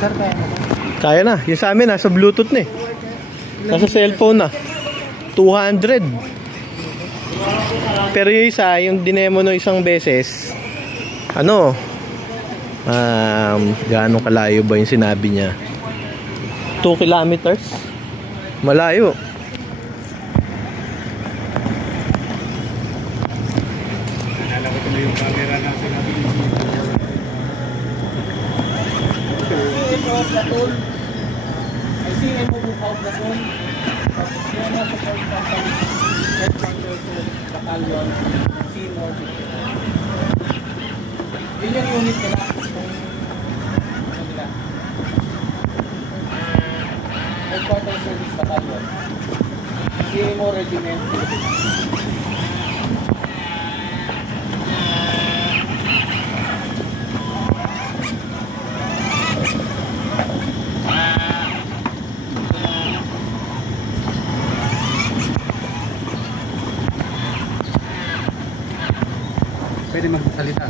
sir, kaya na. Kaya na. Yung sa amin, nasa Bluetooth na eh. Nasa cellphone na. 200. Pero yung isa, yung dinemo no isang beses, ano, gaano kalayo ba yung sinabi niya? 2 kilometers? Malayo. Nalala ko yung camera na sinabi niya. I see a move of the phone. Yana support company. Headquarter to Batalyon. Seymour. Yun yung unit nila. Headquarter Service Batalyon. Seymour Regiment. Pwede magsalita.